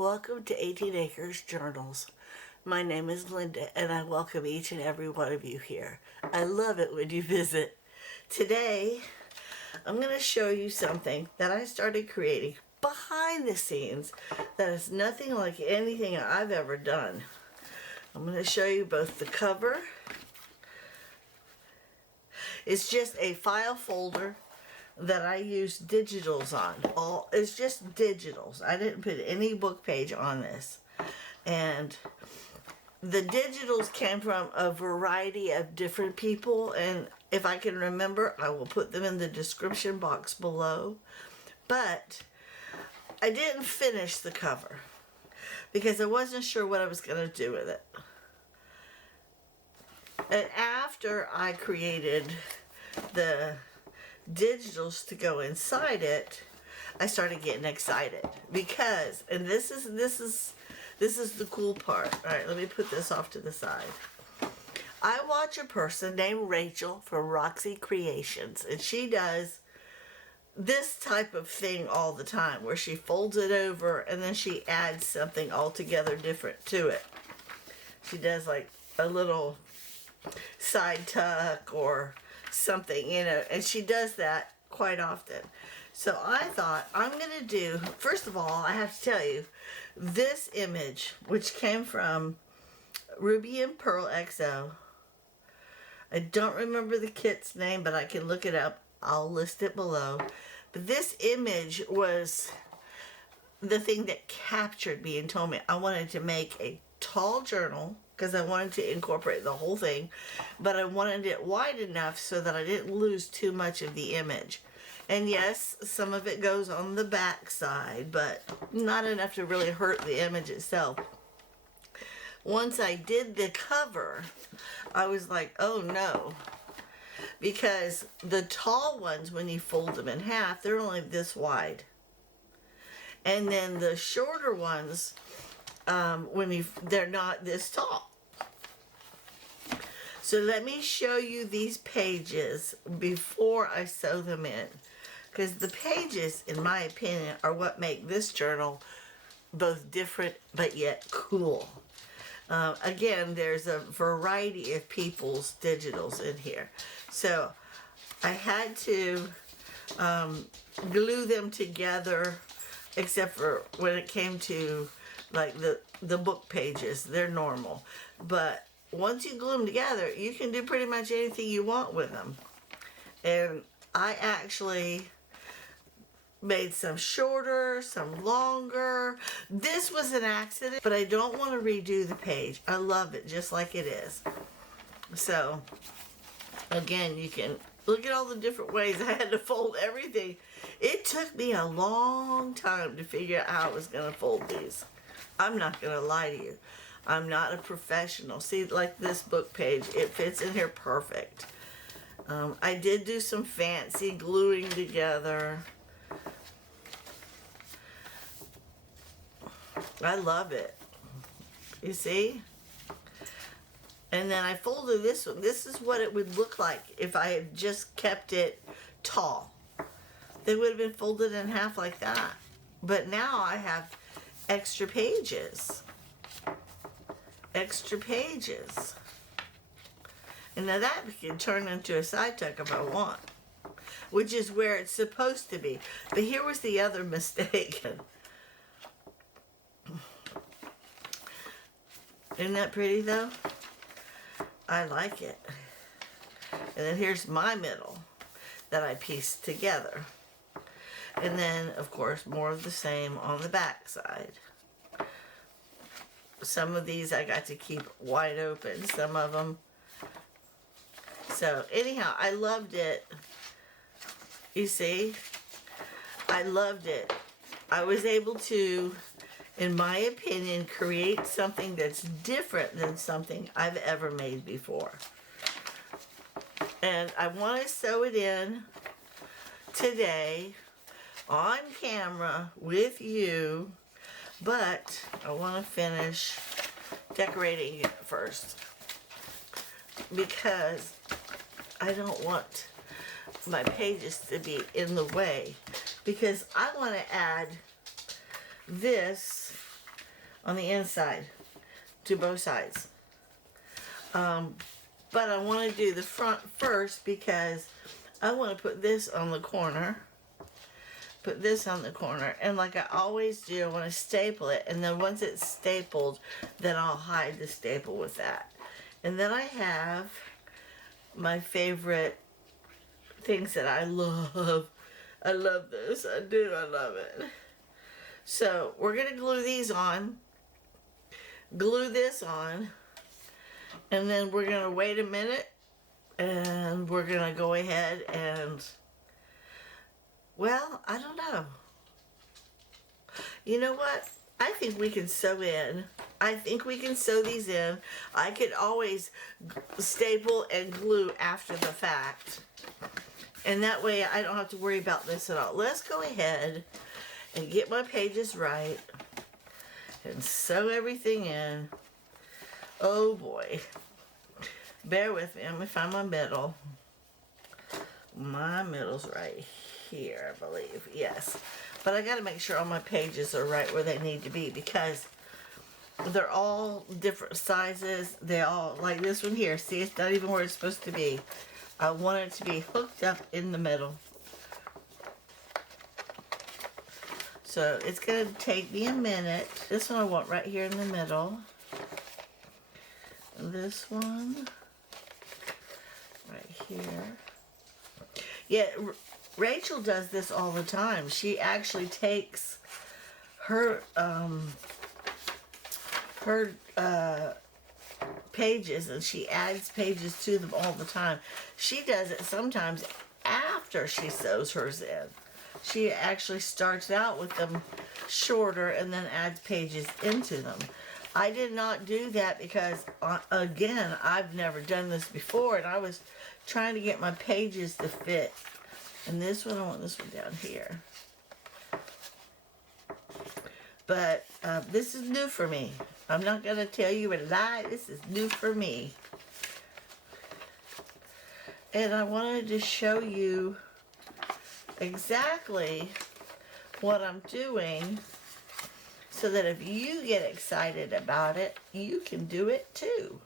Welcome to 18 Acres Journals. My name is Linda and I welcome each and every one of you here. I love it when you visit. Today, I'm going to show you something that I started creating behind the scenes that is nothing like anything I've ever done. I'm going to show you both the cover. It's just a file folder that I use digitals on. It's just digitals. I didn't put any book page on this. And the digitals came from a variety of different people, and if I can remember, I will put them in the description box below. But I didn't finish the cover because I wasn't sure what I was going to do with it. And after I created the digitals to go inside it, I started getting excited because, and this is the cool part. All right, let me put this off to the side. I watch a person named Rachel from Roxy Creations, and she does this type of thing all the time where she folds it over and then she adds something altogether different to it. She does like a little side tuck or something, you know, and she does that quite often. So I thought I'm gonna do, first of all, I have to tell you, this image, which came from RubyandPearlxo, I don't remember the kit's name, but I can look it up. I'll list it below. But this image was the thing that captured me and told me I wanted to make a tall journal because I wanted to incorporate the whole thing, but I wanted it wide enough so that I didn't lose too much of the image. And yes, some of it goes on the back side, but not enough to really hurt the image itself. Once I did the cover, I was like, oh no, because the tall ones, when you fold them in half, they're only this wide. And then the shorter ones, they're not this tall. So let me show you these pages before I sew them in, because the pages, in my opinion, are what make this journal both different but yet cool. Again, there's a variety of people's digitals in here. So I had to glue them together, except for when it came to like the book pages. They're normal. But once you glue them together, you can do pretty much anything you want with them. And I actually made some shorter, some longer. This was an accident, but I don't want to redo the page. I love it just like it is. So, again, you can look at all the different ways I had to fold everything. It took me a long time to figure out how I was going to fold these. I'm not going to lie to you. I'm not a professional. See, like this book page, it fits in here perfect. I did do some fancy gluing together. I love it. You see? And then I folded this one. This is what it would look like if I had just kept it tall. They would have been folded in half like that. But now I have extra pages. Extra pages. And now that can turn into a side tuck if I want, which is where it's supposed to be. But here was the other mistake. Isn't that pretty though? I like it. And then here's my middle that I pieced together. And then, of course, more of the same on the back side. Some of these I got to keep wide open, some of them. So anyhow, I loved it. You see? I loved it. I was able to, in my opinion, create something that's different than something I've ever made before. And I want to sew it in today on camera with you, but I want to finish decorating it first because I don't want my pages to be in the way, because I want to add this on the inside to both sides. But I want to do the front first because I want to put this on the corner. Put this on the corner, and like I always do, I want to staple it, and then once it's stapled, then I'll hide the staple with that. And then I have my favorite things that I love. I love this. I do. I love it. So we're going to glue these on. Glue this on. And then we're going to wait a minute. And we're going to go ahead and... Well, I don't know. You know what? I think we can sew in. I think we can sew these in. I could always staple and glue after the fact. And that way I don't have to worry about this at all. Let's go ahead and get my pages right and sew everything in. Oh boy. Bear with me. I'm going to find my middle. My middle's right here, I believe. Yes. But I got to make sure all my pages are right where they need to be because they're all different sizes. They all, like this one here. See, it's not even where it's supposed to be. I want it to be hooked up in the middle. So it's going to take me a minute. This one I want right here in the middle. This one right here. Yeah, Rachel does this all the time. She actually takes her pages and she adds pages to them all the time. She does it sometimes after she sews hers in. She actually starts out with them shorter and then adds pages into them. I did not do that because, again, I've never done this before, and I was trying to get my pages to fit. And this one, I want this one down here. But this is new for me. I'm not going to tell you a lie. This is new for me. And I wanted to show you exactly what I'm doing so that if you get excited about it, you can do it too.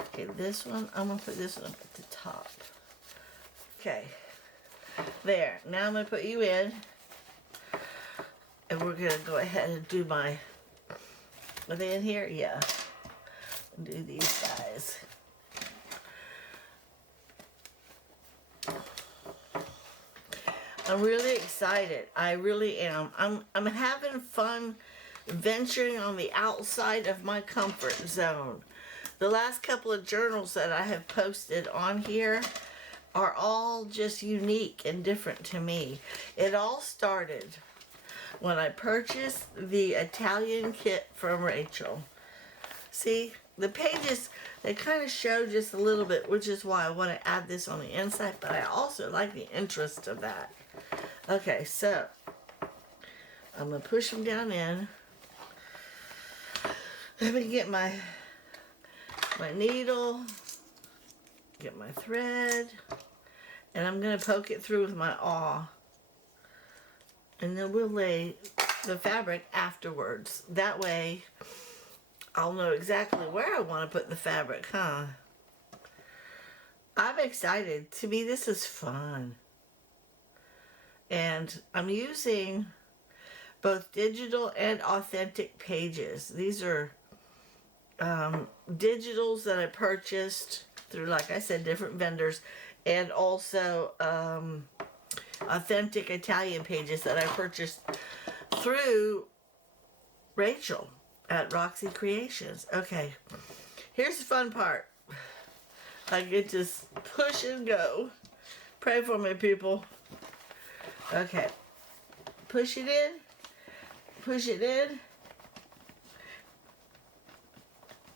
Okay, this one, I'm going to put this one up at the top. Okay, there. Now I'm going to put you in. And we're going to go ahead and do my, are they in here? Yeah. Do these guys. I'm really excited. I really am. I'm having fun venturing on the outside of my comfort zone. The last couple of journals that I have posted on here are all just unique and different to me. It all started when I purchased the Italian kit from Rachel. See, the pages, they kind of show just a little bit, which is why I want to add this on the inside, but I also like the interest of that. Okay, so I'm going to push them down in. Let me get my needle, get my thread, and I'm going to poke it through with my awl. And then we'll lay the fabric afterwards. That way, I'll know exactly where I want to put the fabric, huh? I'm excited. To me, this is fun. And I'm using both digital and authentic pages. These are digitals that I purchased through, like I said, different vendors, and also authentic Italian pages that I purchased through Rachel at Roxy Creations. Okay, here's the fun part. I get to push and go. Pray for me, people. Okay, push it in, push it in,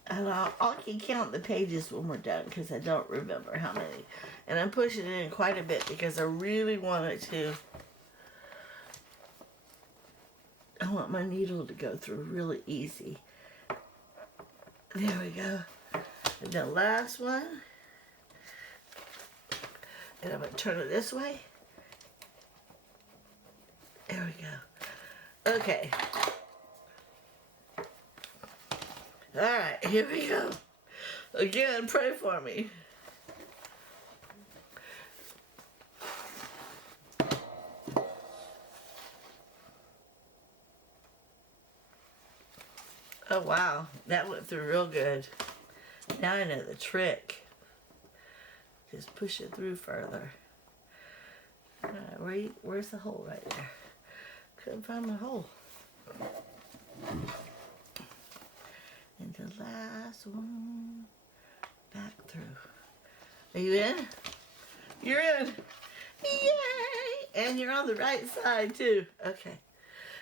and I can count the pages when we're done because I don't remember how many. And I'm pushing it in quite a bit because I really want it to, I want my needle to go through really easy. There we go. And the last one, and I'm going to turn it this way. There we go. Okay. Alright, here we go. Again, pray for me. Oh wow, that went through real good. Now I know the trick. Just push it through further. Alright, where's the hole right there? Couldn't find my hole. And the last one, back through. Are you in? You're in. Yay! And you're on the right side too. Okay.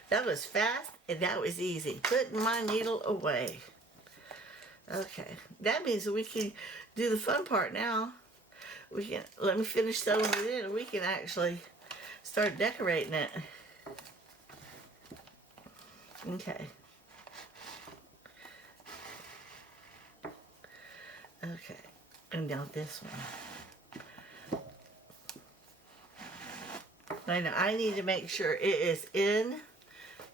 That was fast and that was easy. Putting my needle away. Okay. That means that we can do the fun part now. We can, let me finish sewing it in and we can actually start decorating it. Okay. Okay. And now this one. I know I need to make sure it is in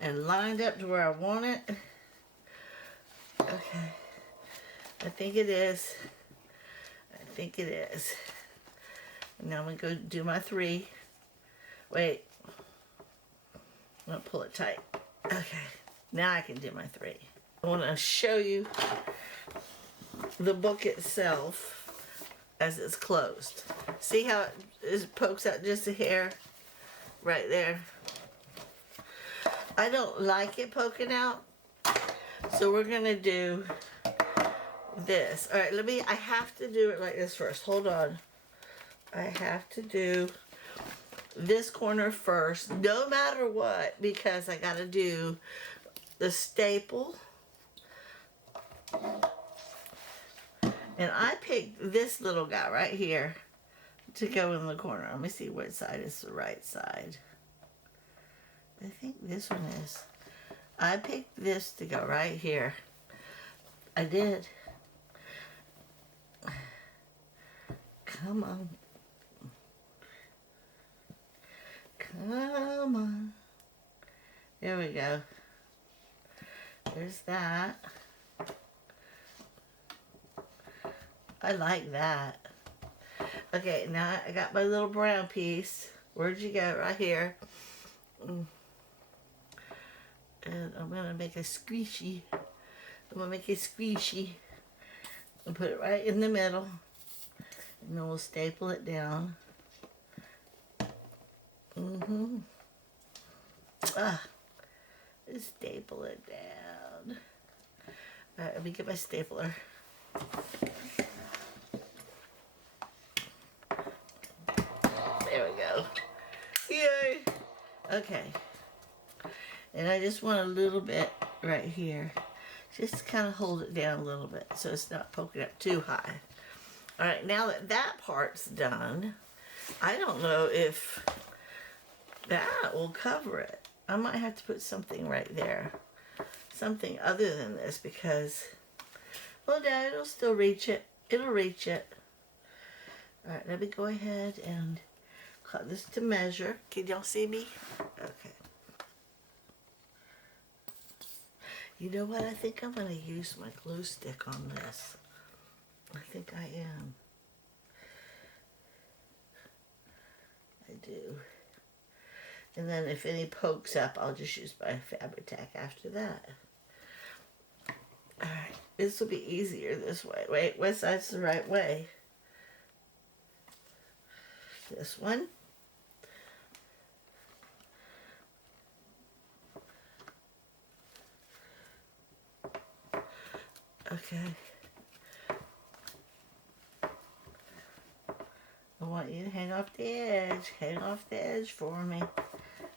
and lined up to where I want it. Okay. I think it is. I think it is. Now I'm going to go do my 3. Wait. I'm going to pull it tight. Okay. Now I can do my 3. I want to show you the book itself as it's closed. See how it pokes out just a hair right there? I don't like it poking out, so we're going to do this. All right, I have to do it like this first. Hold on. I have to do this corner first, no matter what, because I got to do the staple. And I picked this little guy right here to go in the corner. Let me see what side is the right side. I think this one is. I picked this to go right here. I did. Come on. Come on. There we go. There's that. I like that. Okay, now I got my little brown piece. Where'd you go? Right here. And I'm going to make a squishy. I'm going to make it squishy. And put it right in the middle. And then we'll staple it down. Staple it down. Alright, let me get my stapler. There we go. Yay! Okay. And I just want a little bit right here. Just to kind of hold it down a little bit so it's not poking up too high. Alright, now that that part's done, I don't know if that will cover it. I might have to put something right there. Something other than this because, well, no, it'll still reach it. It'll reach it. Alright, let me go ahead and cut this to measure. Can y'all see me? Okay. You know what? I think I'm going to use my glue stick on this. I think I am. I do. And then if any pokes up, I'll just use my fabric tack after that. Alright, this will be easier this way. Wait, what side's the right way? This one. Okay. I want you to hang off the edge. Hang off the edge for me.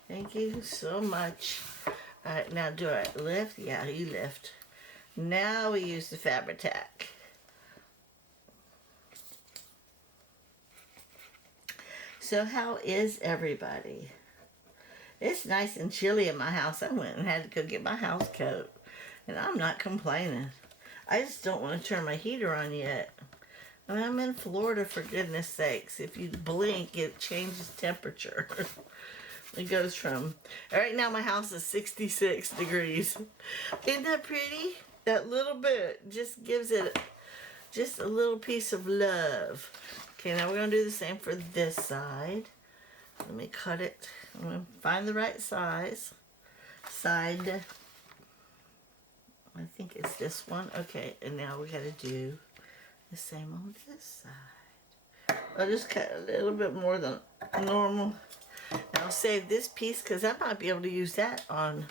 Thank you so much. Alright, now do I lift? Yeah, you lift. Now we use the fabric tack. So how is everybody? It's nice and chilly in my house. I went and had to go get my house coat. And I'm not complaining. I just don't want to turn my heater on yet. I mean, I'm in Florida, for goodness sakes. If you blink, it changes temperature. It goes from... Right now, my house is 66 degrees. Isn't that pretty? that little bit just gives it just a little piece of love. Okay, now we're going to do the same for this side. Let me cut it. I'm going to find the right size. Side. I think it's this one. Okay, and now we got to do the same on this side. I'll just cut a little bit more than normal. And I'll save this piece because I might be able to use that on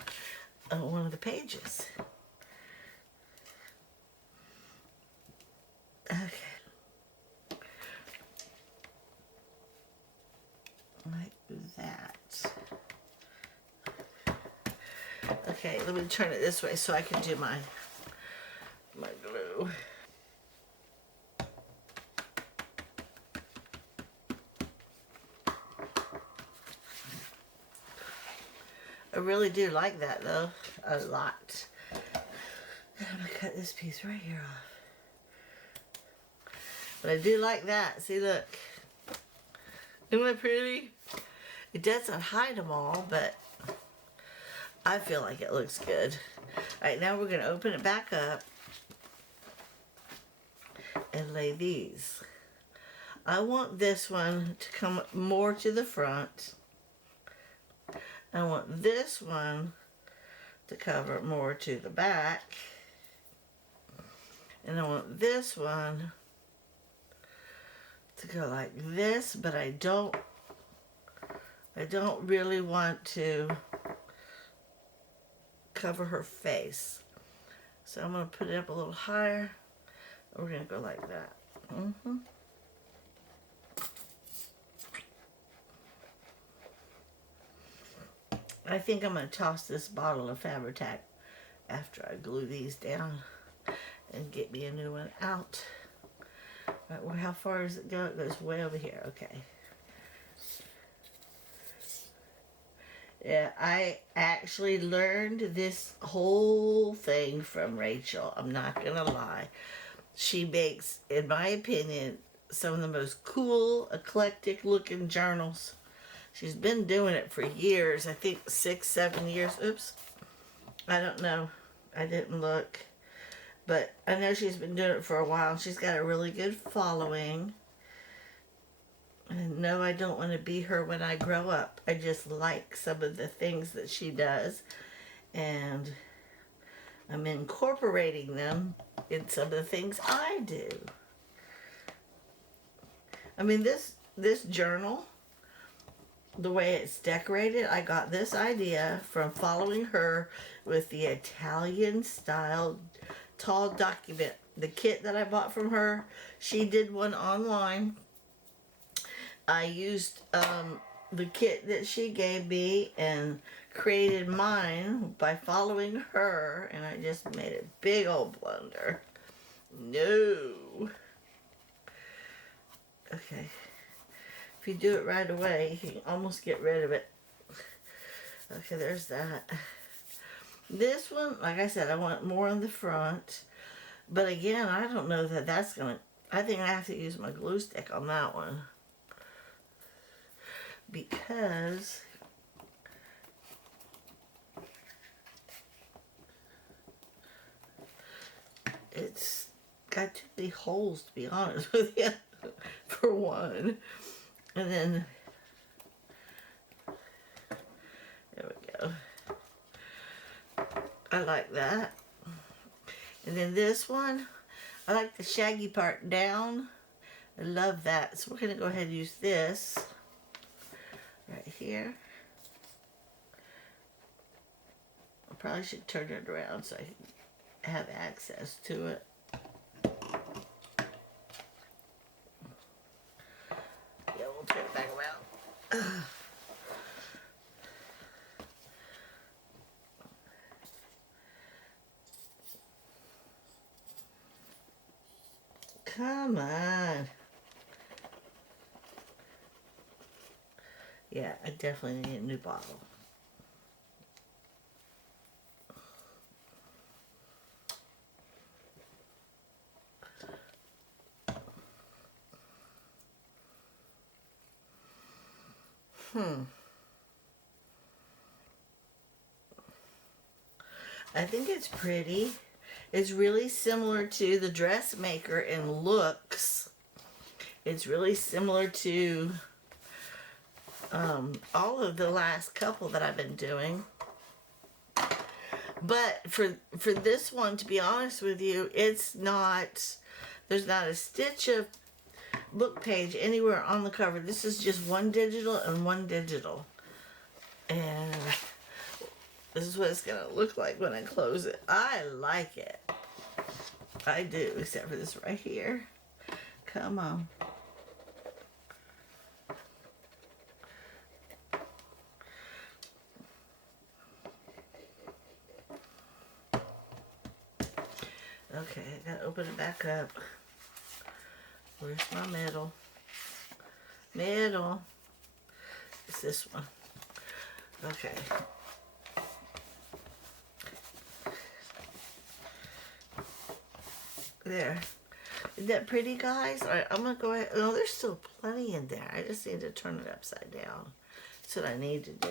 one of the pages. Okay. Like that. Okay, let me turn it this way so I can do my glue. I really do like that though, a lot. And I'm gonna cut this piece right here off. But I do like that. See, look. Isn't that pretty? It doesn't hide them all, but I feel like it looks good. Alright, now we're gonna open it back up and lay these. I want this one to come more to the front. I want this one to cover more to the back. And I want this one to go like this, but I don't really want to cover her face. So I'm going to put it up a little higher. We're going to go like that. I think I'm going to toss this bottle of Fabri-Tac after I glue these down and get me a new one out. Right, well, how far does it go? It goes way over here. Okay. Yeah, I actually learned this whole thing from Rachel. I'm not going to lie. She makes, in my opinion, some of the most cool, eclectic looking journals. She's been doing it for years. I think 6, 7 years. Oops. I don't know. I didn't look. But I know she's been doing it for a while. She's got a really good following. And no, I don't want to be her when I grow up. I just like some of the things that she does. And I'm incorporating them in some of the things I do. I mean, this journal, the way it's decorated, I got this idea from following her with the Italian style tall document. The kit that I bought from her, she did one online. I used the kit that she gave me and created mine by following her, and I just made a big old blunder. No. Okay. If you do it right away, you can almost get rid of it. Okay, there's that. This one, like I said, I want more on the front. But again, I don't know that that's going to... I think I have to use my glue stick on that one. Because... it's got too many holes, to be honest with you, for one. And then, there we go. I like that. And then this one, I like the shaggy part down. I love that. So we're going to go ahead and use this right here. I probably should turn it around so I can have access to it. Yeah, we'll turn it back around. Come on. Yeah, I definitely need a new bottle. I think it's pretty. It's really similar to the dressmaker in looks. It's really similar to all of the last couple that I've been doing. But for this one, to be honest with you, it's not, there's not a stitch of book page anywhere on the cover. This is just one digital and one digital. And this is what it's going to look like when I close it. I like it. I do, except for this right here. Come on. Okay, I gotta open it back up. Where's my middle? Middle. It's this one. Okay. There. Isn't that pretty, guys? All right, I'm gonna go ahead. No, there's still plenty in there. I just need to turn it upside down. That's what I need to do.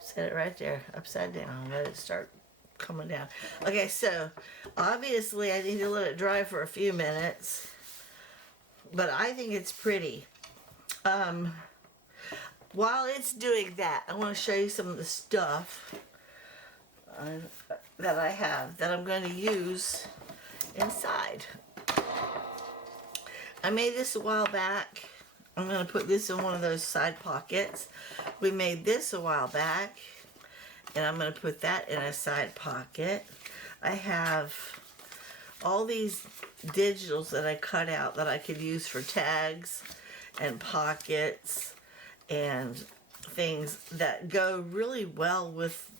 Set it right there, upside down. Let it start coming down. Okay, so obviously I need to let it dry for a few minutes, but I think it's pretty. While it's doing that, I want to show you some of the stuff that I have that I'm going to use inside. I made this a while back. I'm going to put this in one of those side pockets. We made this a while back, and I'm going to put that in a side pocket. I have all these digitals that I cut out that I could use for tags and pockets and things that go really well with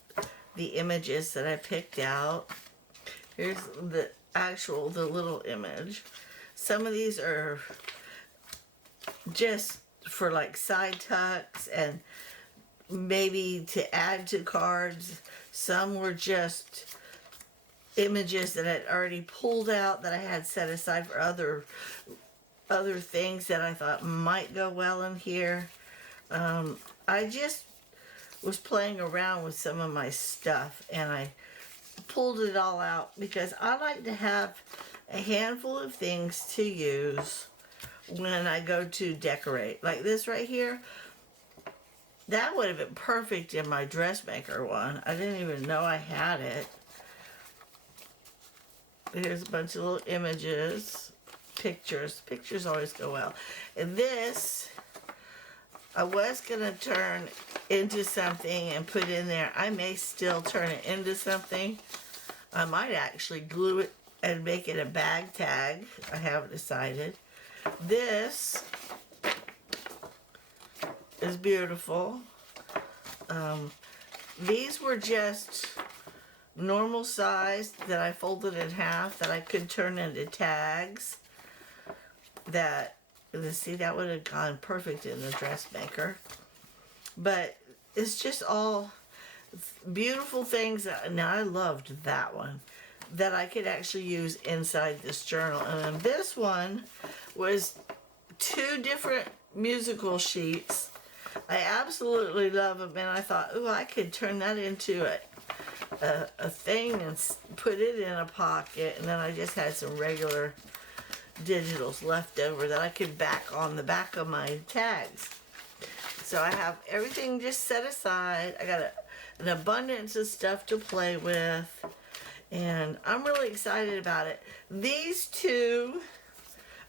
the images that I picked out. Here's the little image. Some of these are just for like side tucks and maybe to add to cards. Some were just images that I'd already pulled out that I had set aside for other things that I thought might go well in here. I just was playing around with some of my stuff and I pulled it all out because I like to have a handful of things to use when I go to decorate. Like this right here, that would have been perfect in my dressmaker one. I didn't even know I had it. Here's a bunch of little images, pictures. Pictures always go well. And this, I was going to turn into something and put in there. I may still turn it into something. I might actually glue it and make it a bag tag. I haven't decided. This is beautiful. These were just normal size that I folded in half that I could turn into tags. See, that would have gone perfect in the dressmaker. But it's just all beautiful things. Now, I loved that one that I could actually use inside this journal. And then this one was 2 different musical sheets. I absolutely love them, and I thought, ooh, I could turn that into a thing and put it in a pocket, and then I just had some regular digitals left over that I could back on the back of my tags. So I have everything just set aside. I got an abundance of stuff to play with, and I'm really excited about it. These 2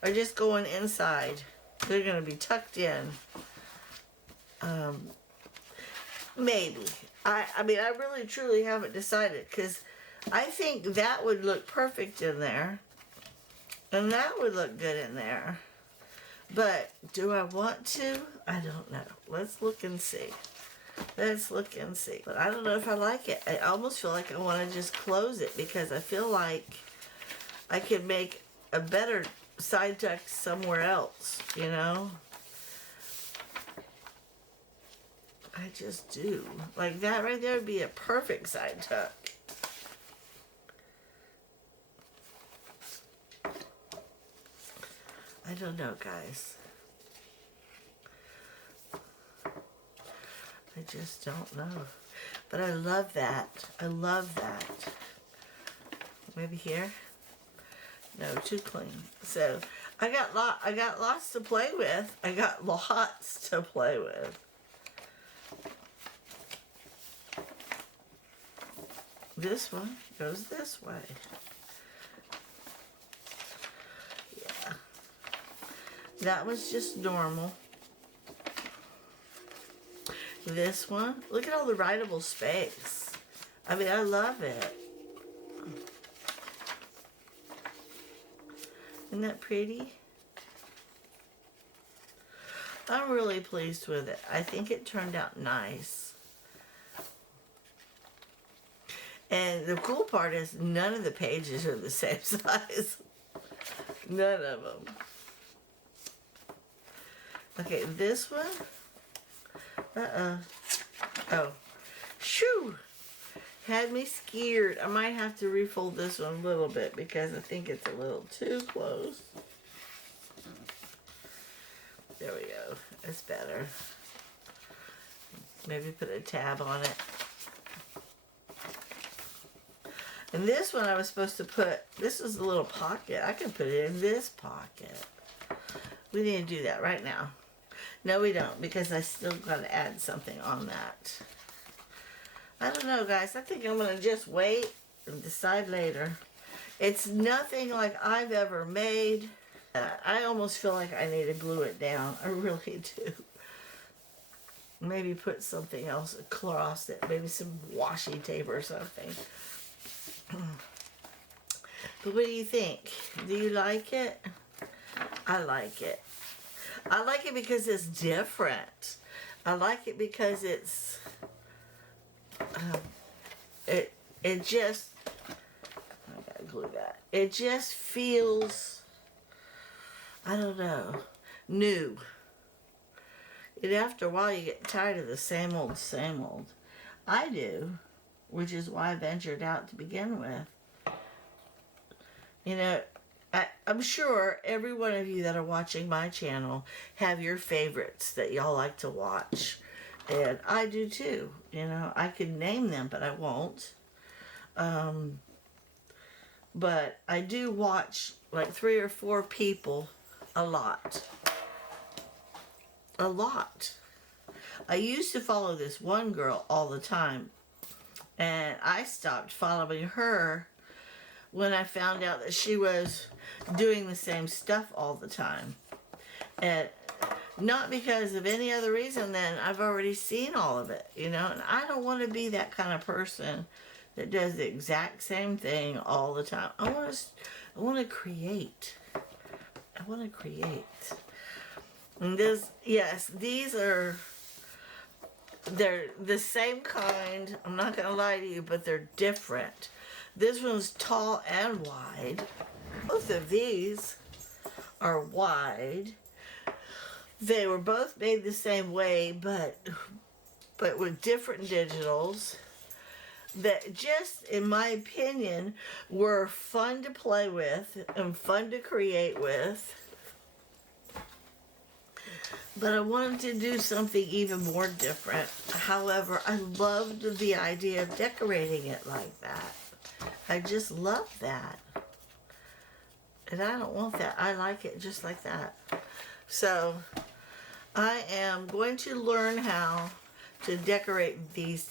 are just going inside. They're going to be tucked in. Maybe. I mean, I really truly haven't decided, because I think that would look perfect in there. And that would look good in there. But do I want to? I don't know. Let's look and see. Let's look and see. But I don't know if I like it. I almost feel like I want to just close it because I feel like I could make a better side tuck somewhere else, you know? I just do. Like that right there would be a perfect side tuck. I don't know, guys. I just don't know. But I love that. I love that. maybe here. No, too clean. So I got lots to play with. I got lots to play with. This one goes this way. Yeah. That was just normal. This one, look at all the writable space. I mean, I love it. Isn't that pretty? I'm really pleased with it. I think it turned out nice. And the cool part is none of the pages are the same size. None of them. Okay, this one. Oh. Shoo! Had me scared. I might have to refold this one a little bit because I think it's a little too close. There we go. It's better. Maybe put a tab on it. And this one I was supposed to put, this is a little pocket. I can put it in this pocket. We need to do that right now. No, we don't, because I still got to add something on that. I don't know, guys. I think I'm going to just wait and decide later. It's nothing like I've ever made. I almost feel like I need to glue it down. I really do. Maybe put something else across it. Maybe some washi tape or something. But what do you think? Do you like it? I like it. I like it because it's different. I like it because it's it just, I gotta glue that. It just feels, I don't know, new. And after a while you get tired of the same old, same old. I do, which is why I ventured out to begin with. You know, I'm sure every one of you that are watching my channel have your favorites that y'all like to watch. And I do too. You know, I could name them, but I won't. But I do watch like 3 or 4 people a lot. A lot. I used to follow this one girl all the time. And I stopped following her when I found out that she was doing the same stuff all the time. And not because of any other reason than I've already seen all of it, you know. And I don't want to be that kind of person that does the exact same thing all the time. I want to create. I want to create. And this, yes, these are, they're the same kind. I'm not going to lie to you, but they're different. This one's tall and wide. Both of these are wide. They were both made the same way, but with different digitals that just, in my opinion, were fun to play with and fun to create with. But I wanted to do something even more different. However, I loved the idea of decorating it like that. I just love that. And I don't want that. I like it just like that. So I am going to learn how to decorate these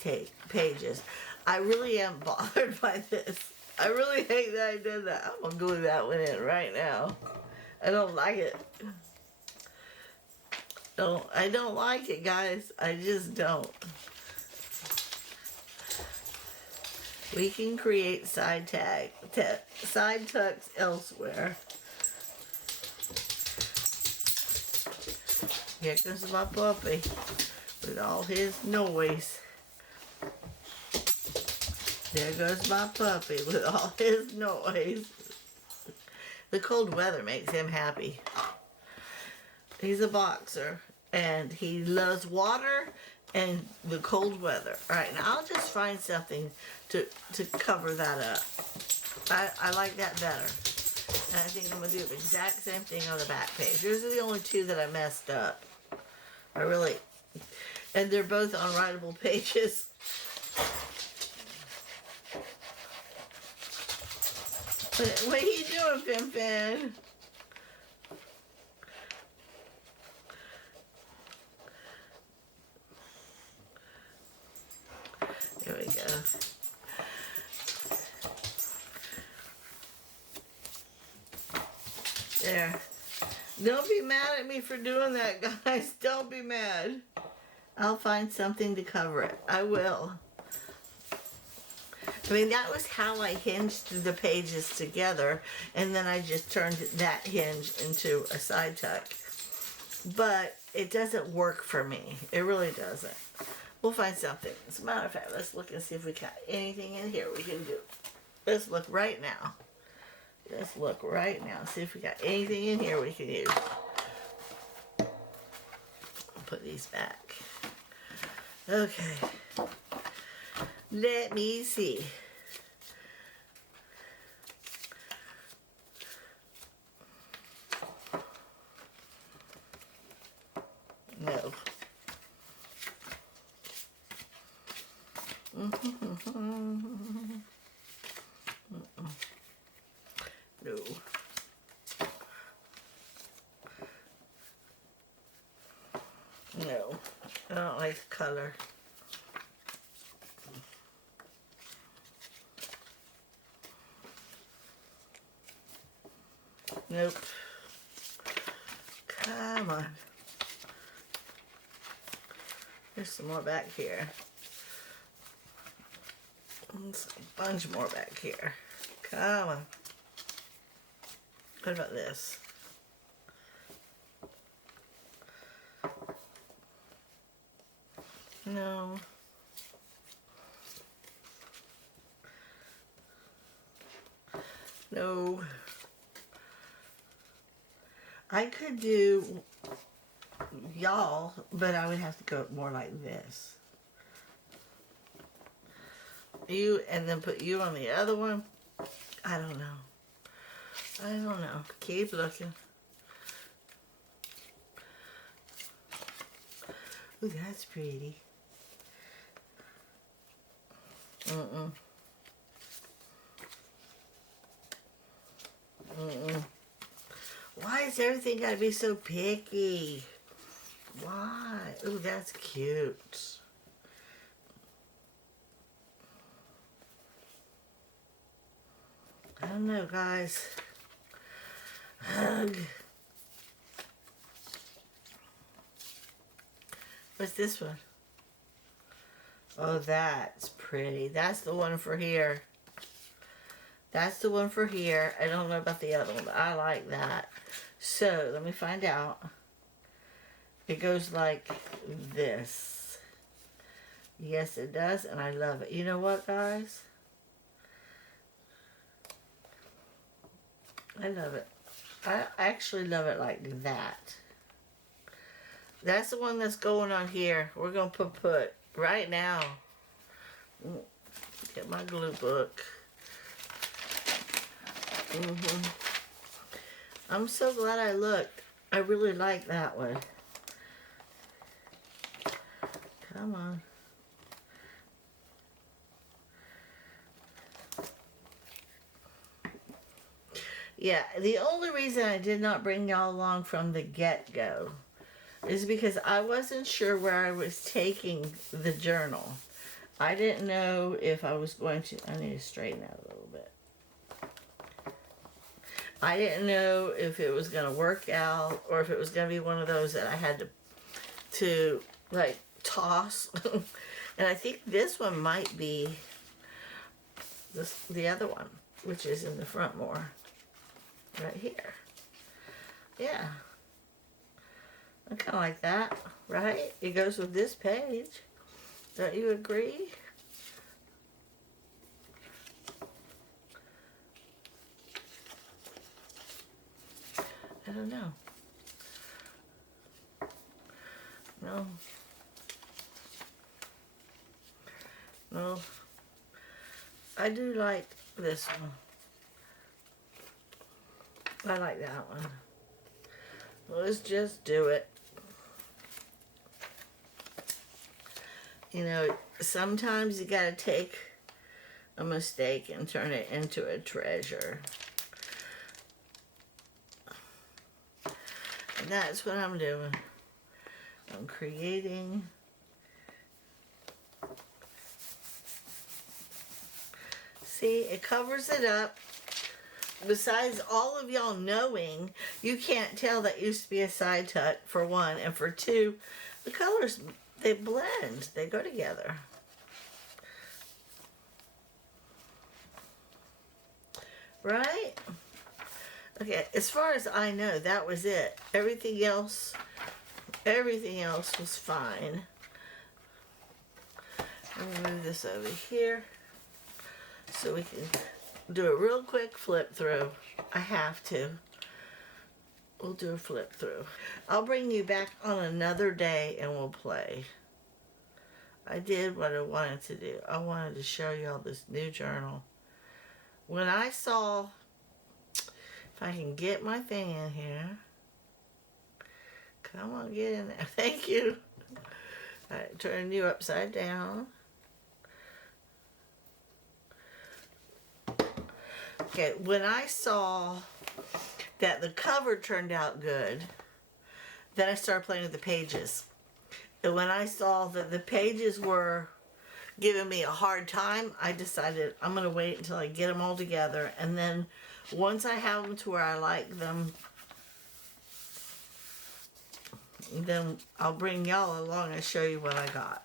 pages. I really am bothered by this. I really hate that I did that. I'm going to glue that one in right now. I don't like it. I don't like it, guys. I just don't. We can create side tucks elsewhere. Here comes my puppy with all his noise. There goes my puppy with all his noise. The cold weather makes him happy. He's a boxer, and he loves water and the cold weather. All right, now I'll just find something to cover that up. I like that better. And I think I'm going to do the exact same thing on the back page. Those are the only 2 that I messed up. And they're both on writable pages. What are you doing, Fin Fin? There we go. There. Don't be mad at me for doing that, guys. Don't be mad. I'll find something to cover it. I will. I mean, that was how I hinged the pages together, and then I just turned that hinge into a side tuck. But it doesn't work for me. It really doesn't. We'll find something. As a matter of fact, let's look and see if we got anything in here we can do. Let's look right now. Let's look right now. See if we got anything in here we can use. I'll put these back. Okay. Let me see. No. No. No. I don't like the color. Nope. Come on. There's some more back here. There's a bunch more back here. Come on. What about this? No. No. I could do y'all, but I would have to go more like this. You, and then put you on the other one. I don't know. I don't know. Keep looking. Ooh, that's pretty. Mm-mm. Mm-mm. Why is everything gotta be so picky? Why? Ooh, that's cute. I don't know, guys. Hug. What's this one? Oh, that's pretty. That's the one for here. That's the one for here. I don't know about the other one, but I like that. So, let me find out. It goes like this. Yes, it does, and I love it. You know what, guys? I love it. I actually love it like that. That's the one that's going on here. We're going to put right now. Get my glue book. I'm so glad I looked. I really like that one. Come on. Yeah, the only reason I did not bring y'all along from the get-go is because I wasn't sure where I was taking the journal. I didn't know if I was going to... I need to straighten that a little bit. I didn't know if it was going to work out or if it was going to be one of those that I had to like, toss. And I think this one might be the other one, which is in the front more. Right here. Yeah. I kind of like that, right? It goes with this page. Don't you agree? I don't know. No. No. I do like this one. I like that one. Let's just do it. You know, sometimes you gotta take a mistake and turn it into a treasure. that's what I'm doing. I'm creating. See, it covers it up. Besides all of y'all knowing, you can't tell that used to be a side tuck, for one. And for two, the colors, they blend. They go together. Right? Okay, as far as I know, that was it. Everything else was fine. Let me move this over here so we can do a real quick flip through. I have to. We'll do a flip through. I'll bring you back on another day and we'll play. I did what I wanted to do. I wanted to show y'all this new journal. When I saw, if I can get my thing in here. Come on, get in there. Thank you. All right, turn you upside down. Okay, when I saw that the cover turned out good, then I started playing with the pages. And when I saw that the pages were giving me a hard time, I decided I'm going to wait until I get them all together. And then once I have them to where I like them, then I'll bring y'all along and show you what I got.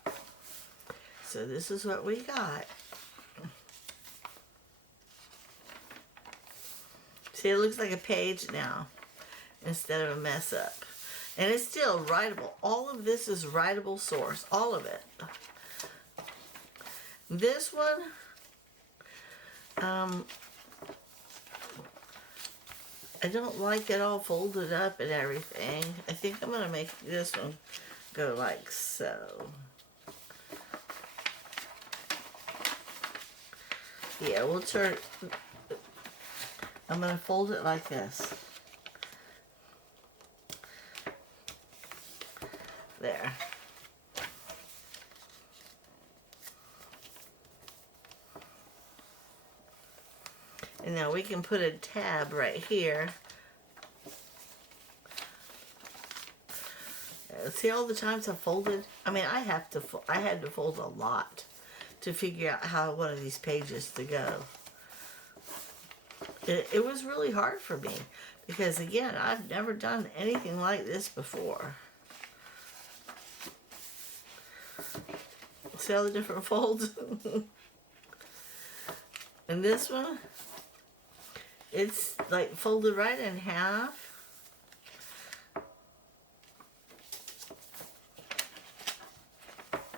So this is what we got. See, it looks like a page now instead of a mess up. And it's still writable. All of this is writable source. All of it. This one, I don't like it all folded up and everything. I think I'm going to make this one go like so. Yeah, we'll turn... I'm going to fold it like this. There. And now we can put a tab right here. See all the times I folded? I mean, I had to fold a lot to figure out how one of these pages to go. It was really hard for me because, again, I've never done anything like this before. See all the different folds? And this one, it's like folded right in half.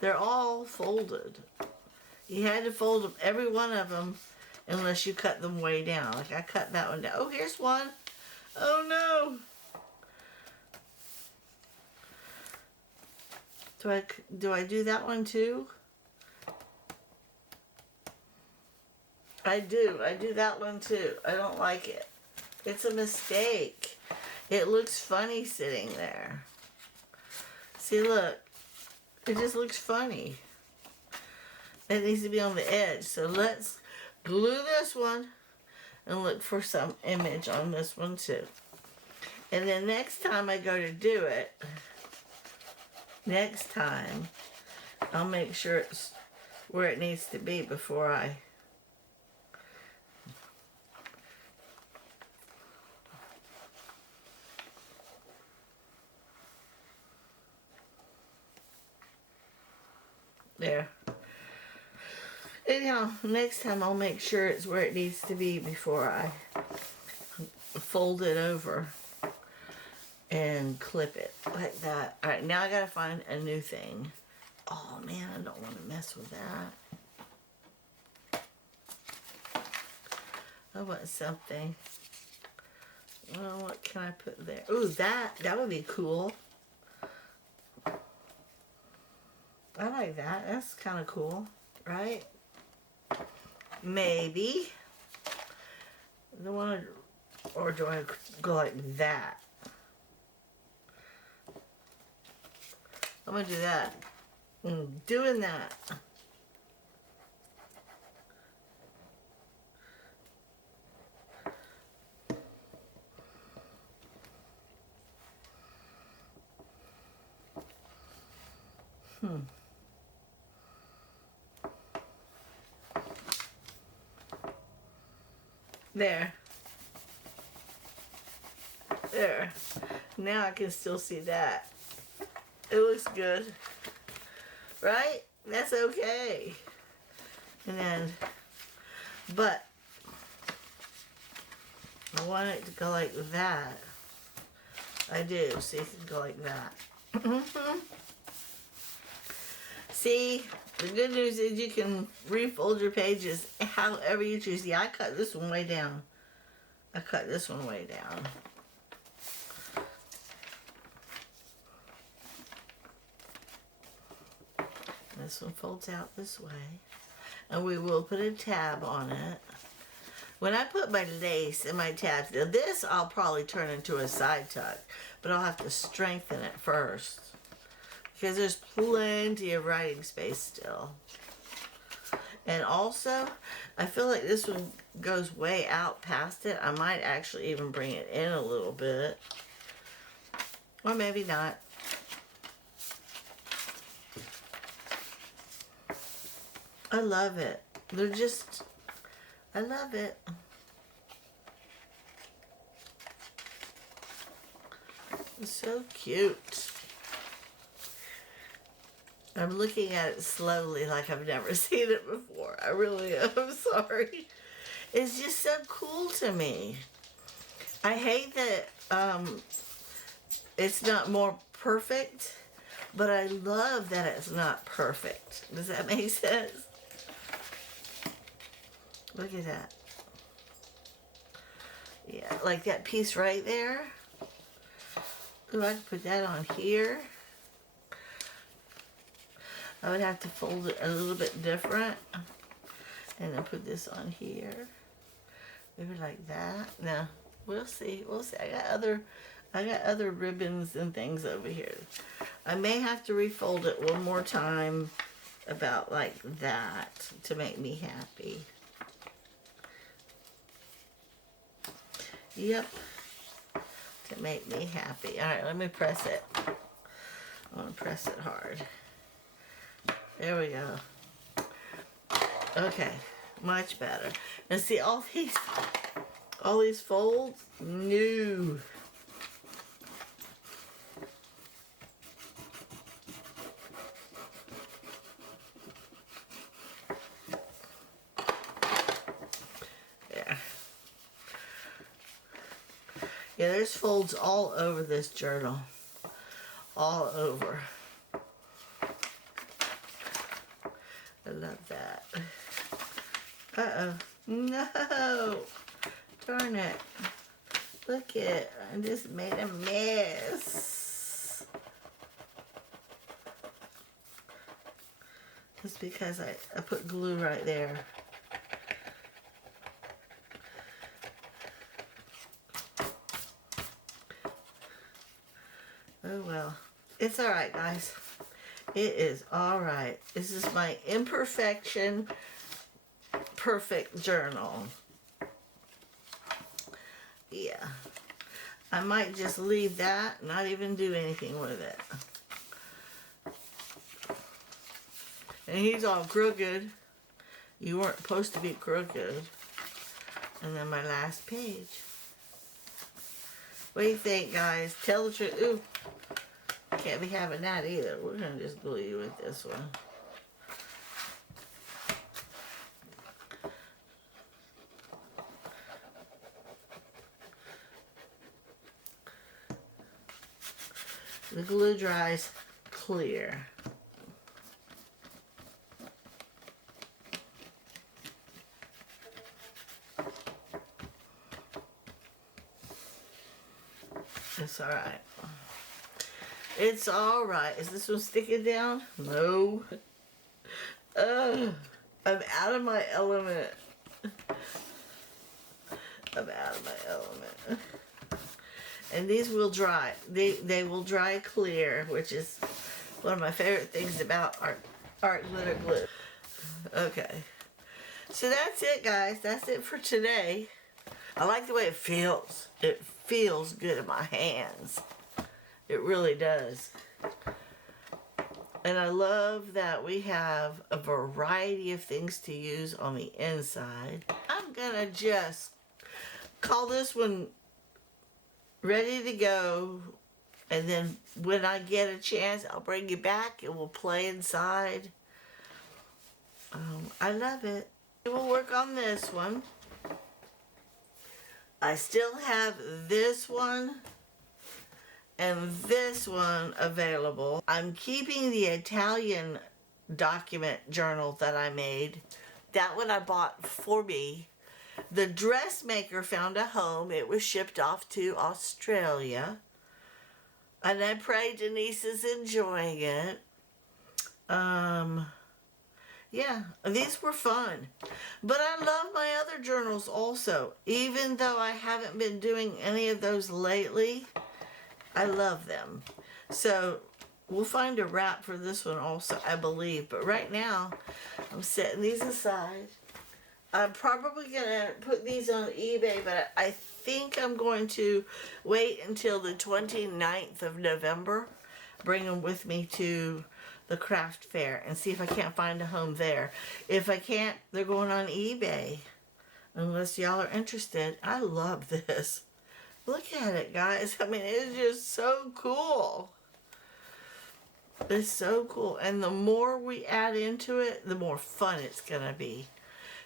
They're all folded. You had to fold them, every one of them, unless you cut them way down. Like I cut that one down. Oh, here's one. Oh no. Do I do that one too? I do that one too. I don't like it. It's a mistake. It looks funny sitting there. See, look. It just looks funny. It needs to be on the edge. So let's glue this one and look for some image on this one too. And then next time I go to do it, next time, I'll make sure it's where it needs to be before I... There. Anyhow, next time I'll make sure it's where it needs to be before I fold it over and clip it like that. Alright, now I gotta find a new thing. Oh man, I don't want to mess with that. I want something. Well, what can I put there? Ooh, that would be cool. I like that. That's kind of cool, right? Maybe. The one, or do I go like that? I'm gonna do that. Doing that. There. There. Now I can still see that. It looks good. Right? That's okay. And then, but I want it to go like that. I do. See, it can go like that. See, the good news is you can refold your pages however you choose. Yeah, I cut this one way down. I cut this one way down. This one folds out this way. And we will put a tab on it. When I put my lace and my tabs, now this I'll probably turn into a side tuck, but I'll have to strengthen it first because there's plenty of writing space still. And also, I feel like this one goes way out past it. I might actually even bring it in a little bit, or maybe not. I love it. They're just, I love it. It's so cute. I'm looking at it slowly like I've never seen it before. I really am. I'm sorry. It's just so cool to me. I hate that it's not more perfect, but I love that it's not perfect. Does that make sense? Look at that. Yeah, like that piece right there. Ooh, I could put that on here. I would have to fold it a little bit different. And then put this on here. Maybe like that. No, we'll see. We'll see. I got other ribbons and things over here. I may have to refold it one more time about like that to make me happy. Yep. To make me happy. Alright, let me press it. I want to press it hard. There we go. Okay. Much better. And see all these folds? No. Yeah, there's folds all over this journal. All over. I love that. Uh-oh. No! Darn it. Look it. I just made a mess. It's because I put glue right there. Oh well. It's alright, guys. It is alright. This is my imperfection perfect journal. Yeah. I might just leave that, not even do anything with it. And he's all crooked. You weren't supposed to be crooked. And then my last page. What do you think, guys? Tell the truth. Ooh. Can't be having that either. We're going to just glue you with this one. The glue dries clear. It's alright. It's alright. Is this one sticking down? No. I'm out of my element. I'm out of my element. And these will dry. They will dry clear, which is one of my favorite things about art glitter glue. Okay. So that's it, guys. That's it for today. I like the way it feels. It feels good in my hands. It really does. And I love that we have a variety of things to use on the inside. I'm gonna just call this one ready to go. And then when I get a chance, I'll bring you back and we'll play inside. I love it. We'll work on this one. I still have this one and this one available. I'm keeping the Italian document journal that I made. That one I bought for me. The dressmaker found a home. It was shipped off to Australia. And I pray Denise is enjoying it. Yeah, these were fun. But I love my other journals also. Even though I haven't been doing any of those lately, I love them. So we'll find a wrap for this one also, I believe. But right now, I'm setting these aside. I'm probably going to put these on eBay, but I think I'm going to wait until the 29th of November. Bring them with me to the craft fair and see if I can't find a home there. If I can't, they're going on eBay. Unless y'all are interested. I love this. Look at it, guys. I mean, it's just so cool. It's so cool. And the more we add into it, the more fun it's going to be.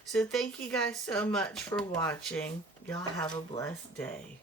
So thank you guys so much for watching. Y'all have a blessed day.